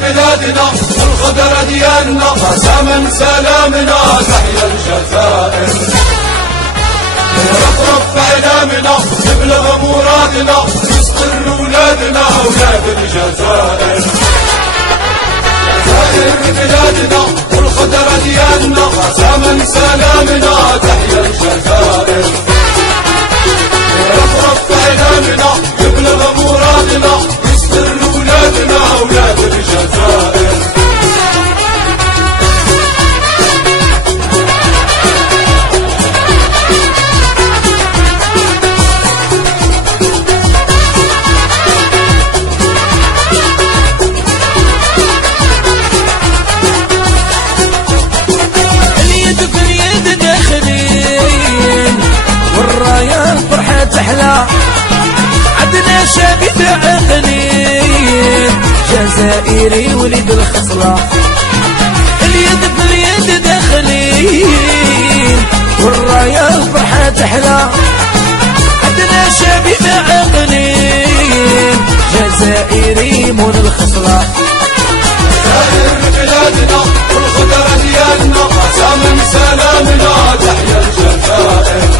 بلادنا والخضرة ديالنا قسما سلامنا تحيا الجزائر. رفرف اعلامنا نبلغ مرادنا نستر ولادنا ولاد الجزائر. الجزائر بلادنا والخضرة ديالنا قسما سلامنا تحيا الجزائر. رفرف اعلامنا نبلغ مرادنا نستر ولادنا ولاد الجزائر. تحلى عدنا شابي عقلين جزائري ولد الخصلة اليد باليد داخلين والراية الفرحة تحلى عدنا شابي عقلين جزائري مول الخصلة. جزائر بلادنا والخضرة ديالنا قسما سلامنا تحيا الجزائر.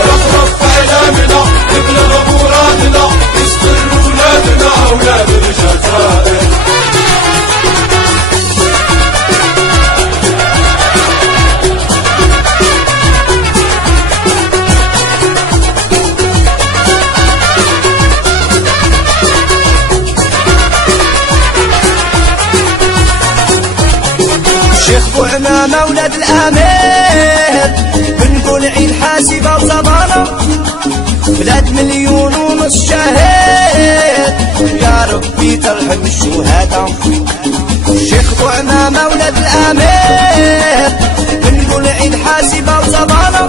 رفرف اعلامنا نبلغ مرادنا نستر ولادنا ولاد الجزائر. شيخ بوعمامة ولاد الامير بنقول عيد حاسبة وصبانة بلاد مليون ونص شهيد يا ربي ترحم الشهداء. شيخ بوعمامة ولاد الامير بنقول عيد حاسبة وصبانة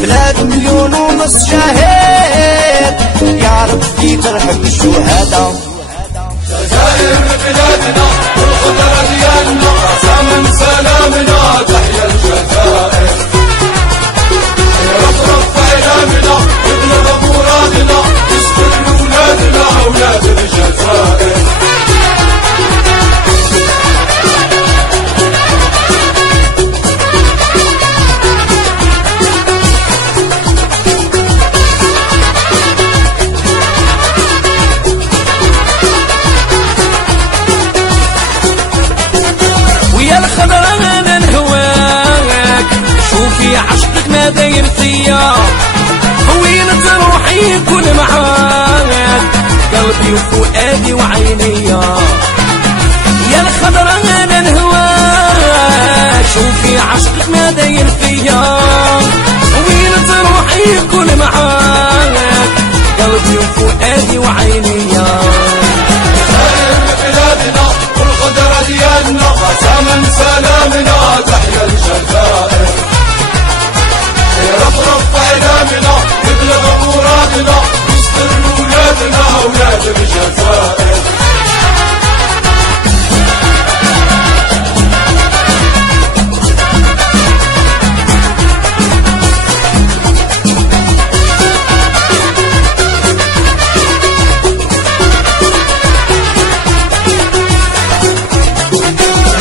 بلاد مليون ونص شهيد يا ربي ترحم الشهداء. جزائر بلادنا والخضرة ديالنا قسما سلامنا تحيا الجزائر. رفرف اعلامنا نبلغ مرادنا نستر ولادنا ولاد الجزائر. شوفي عشقك ما داير فيا طويلة روحي يكون معاك قلبي وفؤادي وعينيا يا الخضرة انا نهواك. شوفي عشقك ما داير فيا طويلة روحي يكون معاك قلبي وفؤادي وعينيا. جزائر بلادنا والخضرة ديالنا قسما سلامنا تحيا الجزائر. رفرف اعلامنا نبلغ مرادنا نستر ولادنا ولاد الجزائر.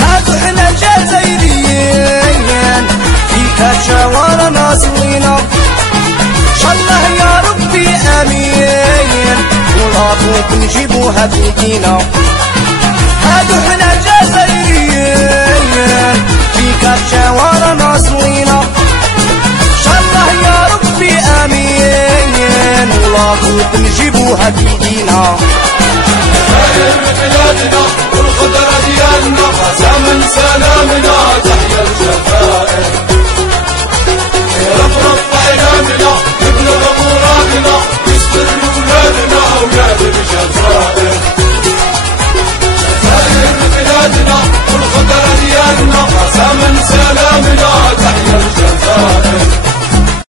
هاتوا احنا الجزائريين فيك شوارنا سوينا شالله يا ربي امين ولاطوك نجيبوها بيدينا. هادو احنا الجزائريين فيك شوارنا سوينا شالله يا ربي امين ولاطوك نجيبوها بيدينا. جزائر بلادنا والخضرة ديالنا قسما سلامنا تحيا الجزائر.